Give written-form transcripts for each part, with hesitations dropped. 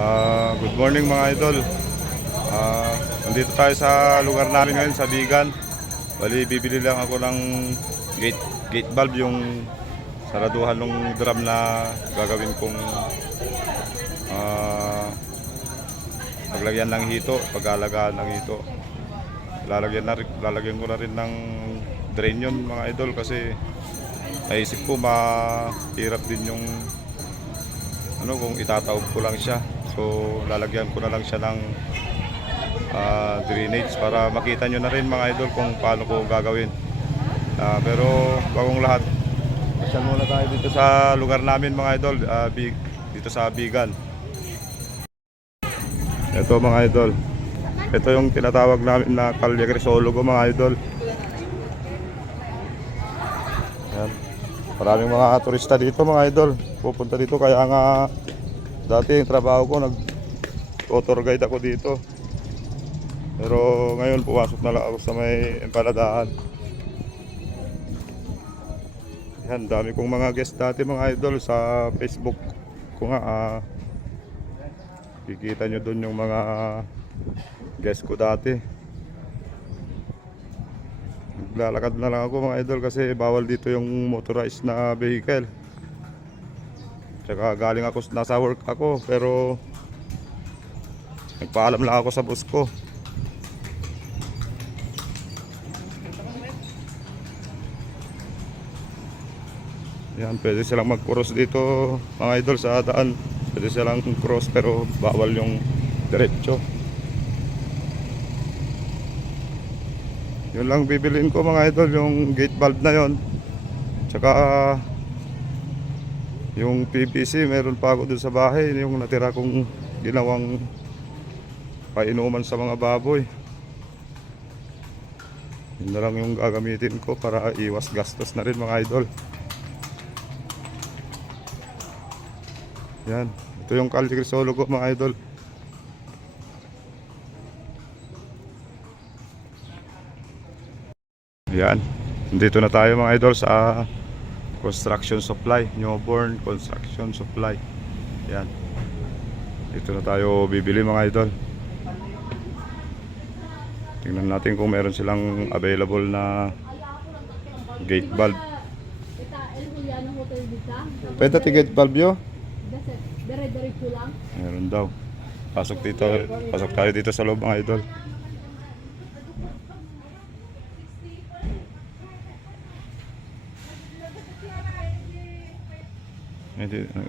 Good morning mga idol. Nandito tayo sa lugar namin ngayon sa Bigan. Bali, bibili lang ako ng gate valve, yung saraduhan ng drum na gagawin kong paglagyan ng hito, pag-alagaan ng hito. Lalagyan ko na rin ng drain yun mga idol, kasi naisip ko mahirap din yung kung itataob ko lang siya. So lalagyan ko na lang siya ng drainage para makita nyo na rin mga idol kung paano ko gagawin. Pero bagong lahat, pasyal muna tayo dito sa lugar namin mga idol, dito sa Bigan. Ito mga idol, ito yung tinatawag namin na Calle Crisologo mga idol. Yan. Maraming mga turista dito mga idol, pupunta dito, kaya nga dati yung trabaho ko, nag-tour guide ako dito. Pero ngayon pumasok na lang ako sa may Empanadahan. Yan, dami kong mga guest dati mga idol sa Facebook ko nga. Kikita nyo dun yung mga guest ko dati. Naglalakad na lang ako mga idol kasi bawal dito yung motorized na vehicle. Tsaka galing ako, nasa work ako, pero nagpaalam lang ako sa boss ko. Yan, pwede silang mag-cross dito mga idol sa daan. Pwede silang cross pero bawal yung diretso. Yun lang bibilin ko mga idol, yung gate valve na yon. Tsaka yung PVC, meron pa ako dun sa bahay, yung natira kong ginawang painuman sa mga baboy. Yun na lang yung gagamitin ko para iwas gastos na rin mga idol. Yan, ito yung Calle Crisologo mga idol. Yan, dito na tayo mga idol sa construction supply, Newborn Construction Supply. Yan, dito na tayo bibili mga idol. Tingnan natin kung meron silang available na gate valve. Pwede ti gate valve yo? Meron daw. Pasok tayo dito sa loob mga idol.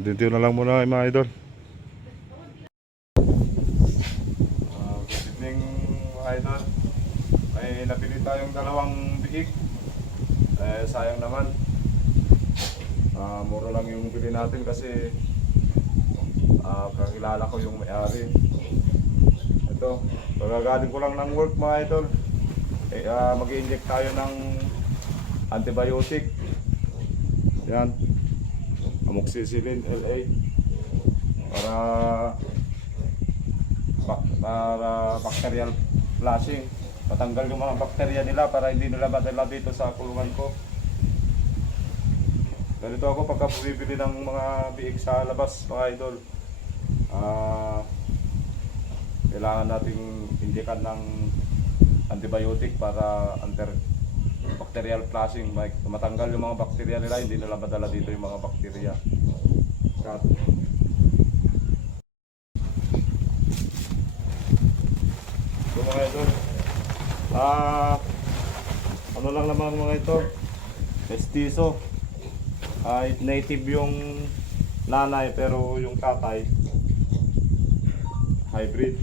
Dito na lang muna mga idol. Good evening mga idol. May napili tayong dalawang biik. Sayang naman, mura lang yung bili natin kasi kakilala ko yung may-ari. Ito, pagkagaling ko lang ng work mga idol, mag-i-inject tayo ng antibiotic. Yan, amoxicillin LA para bacterial flushing, matanggal yung mga bakterya nila para hindi nila madala dito sa kulungan ko. Ganito ako pagka bumibili ng mga biik sa labas mga idol. Kailangan nating injekan ng antibiotic para bacterial flushing, matanggal yung mga bakterya nila, hindi nila madala dito yung mga bakterya. So mga idol, ano lang naman mga ito, mestizo. Native yung nanay pero yung tatay hybrid.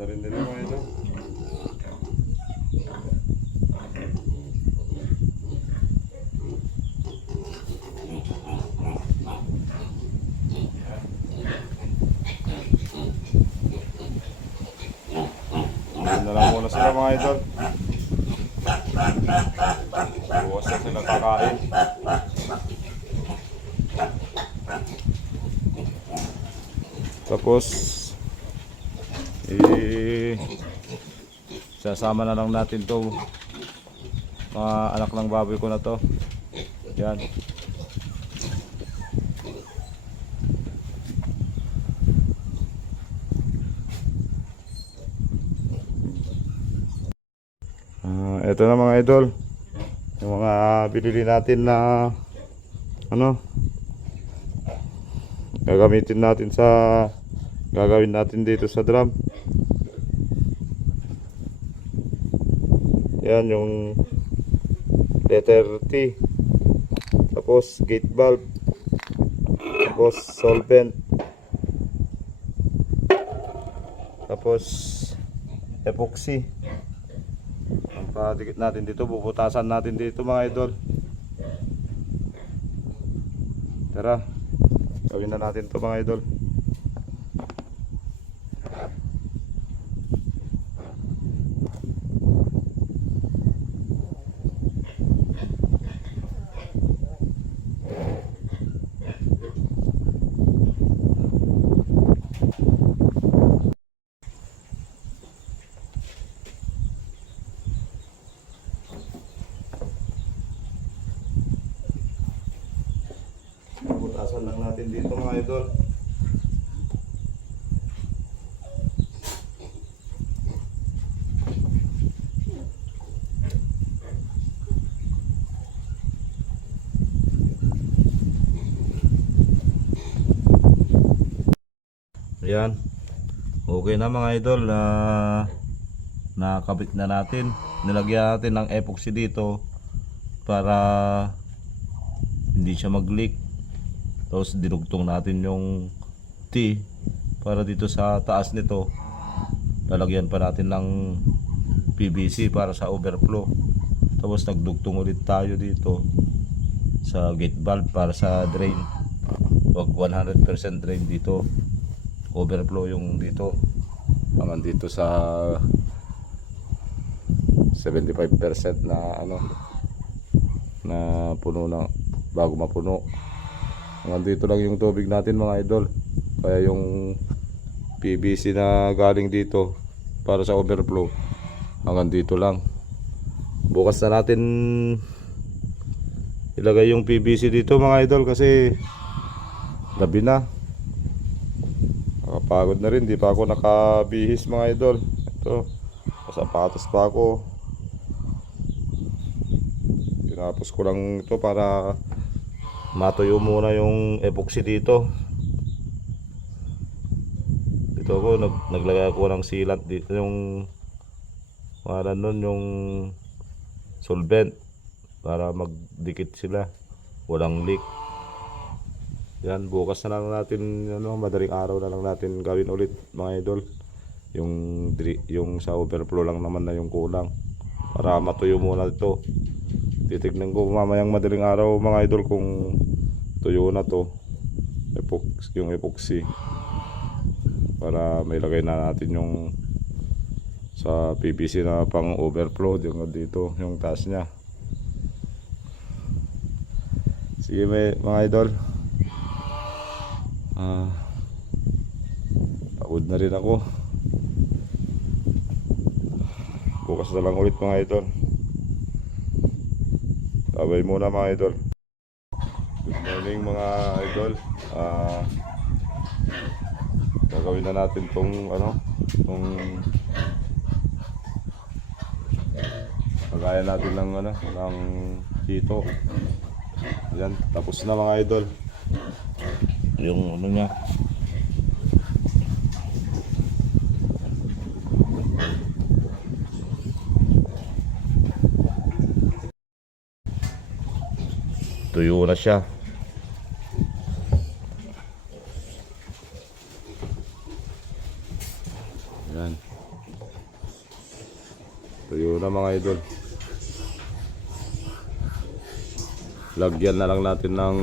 na rin nila mga idol. Ayan na lang muna sila mga idol. Bukas na sila kakain. Tapos sasama na lang natin to mga anak ng baboy ko na to. Yan. Ito na mga idol, yung mga binili natin na ano gagamitin natin sa gagawin natin dito sa drum. Yan yung letter T, tapos gate valve, tapos solvent, tapos epoxy. Ang padikit natin dito, bubutasan natin dito mga idol. Tara, gawin na natin to mga idol. Butasan lang natin dito mga idol. Ayan. Okay na mga idol. Nakabit na natin. Nilagyan natin ng epoxy dito para hindi siya mag-leak. Tapos dinugtong natin yung T para dito sa taas nito. Lalagyan pa natin ng PVC para sa overflow. Tapos nagdugtong ulit tayo dito sa gate valve para sa drain. Wag 100% drain dito. Overflow yung dito. Hanggang dito sa 75% na ano na puno na bago mapuno. Hanggang dito lang yung tubig natin mga idol. Kaya yung PVC na galing dito para sa overflow hanggang dito lang. Bukas na natin ilagay yung PVC dito mga idol kasi gabi na. Nakapagod na rin, di pa ako nakabihis mga idol. Ito, sapatos pa ako. Tinapos ko lang ito para matuyo muna yung epoxy dito. Dito ako naglagay ako ng sealant dito, yung para nun yung solvent para magdikit sila, walang leak. Yan, bukas na lang natin ano, madaling araw na lang natin gawin ulit mga idol. Yung sa overflow lang naman na yung kulang para matuyo muna ito. Titignan ko mamayang madaling araw mga idol kung tuyo na to yung epoxy para may lagay na natin yung sa PVC na pang overflow yung dito, yung taas nya. Sige mga idol, pagod na rin ako. Bukas na lang ulit mga idol. Babay muna mga idol. Good morning mga idol. Gagawin na natin tong ano, tong pagaya natin ng ano, ng dito. Yan, tapos na mga idol. Yung ano niya. Tuyo na siya. Yan. na mga idol. Lagyan na lang natin ng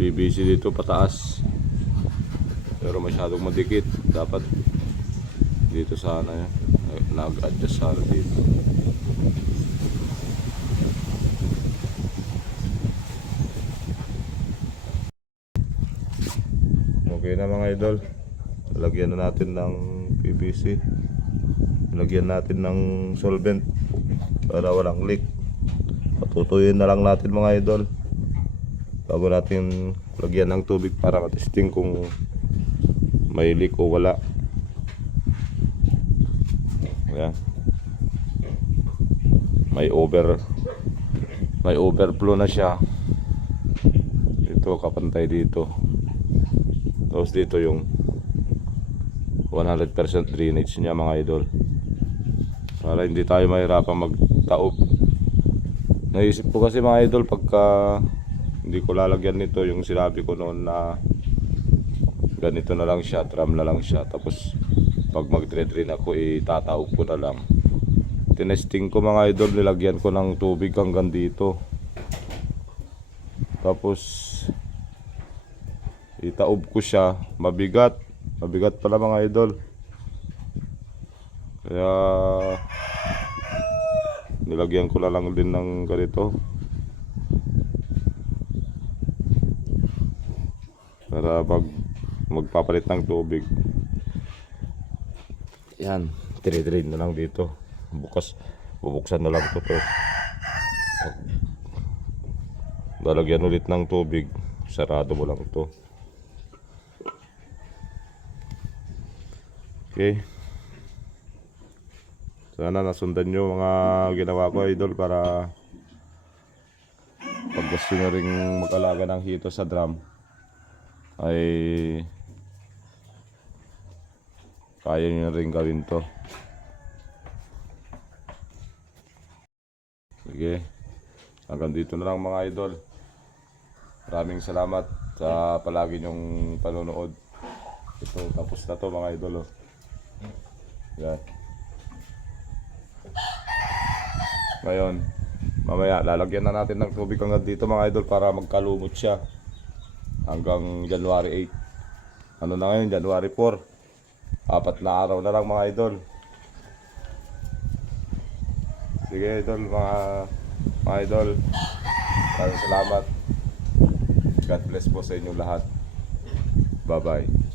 PVC dito pataas. Pero masyadong madikit. Dapat dito sana yan. Nag-adjust sana dito. Okay na mga idol. Lagyan na natin ng PVC. Lagyan natin ng solvent para walang leak. Patutuyin na lang natin mga idol bago natin lagyan ng tubig para matesting kung may leak o wala. Ayan. May overflow na siya. Ito kapantay dito. Tapos dito yung 100% drainage niya mga idol. Para hindi tayo mahirapang magtaob. Naisip ko kasi mga idol pagka hindi ko lalagyan nito yung sinabi ko noon na ganito na lang siya, drum na lang siya. Tapos pag magdre-drain ako itataob ko na lang. Tinesting ko mga idol, nilagyan ko ng tubig hanggang dito. Tapos itaob ko siya, mabigat pala mga idol. Kaya nilagyan ko na lang din ng ganito para magpapalit ng tubig. Yan, tire-drain na lang dito. Bubuksan na lang ito. Lalagyan ulit ng tubig, sarado mo lang ito. Okay. Sana nasundan nyo mga ginawa ko idol para pag gusto nyo ring mag-alaga ng hito sa drum ay kaya nyo ring gawin to. Sige, hanggang dito na lang mga idol. Maraming salamat sa palagi nyong panonood. Ito, tapos na to mga idol. Yan. Ngayon, mamaya lalagyan na natin ng tubig hanggang dito mga idol para magkalumot siya hanggang January 8. Ano na ngayon? January 4. 4 na araw na lang mga idol. Sige idol, mga idol, maraming salamat. God bless po sa inyong lahat. Bye bye.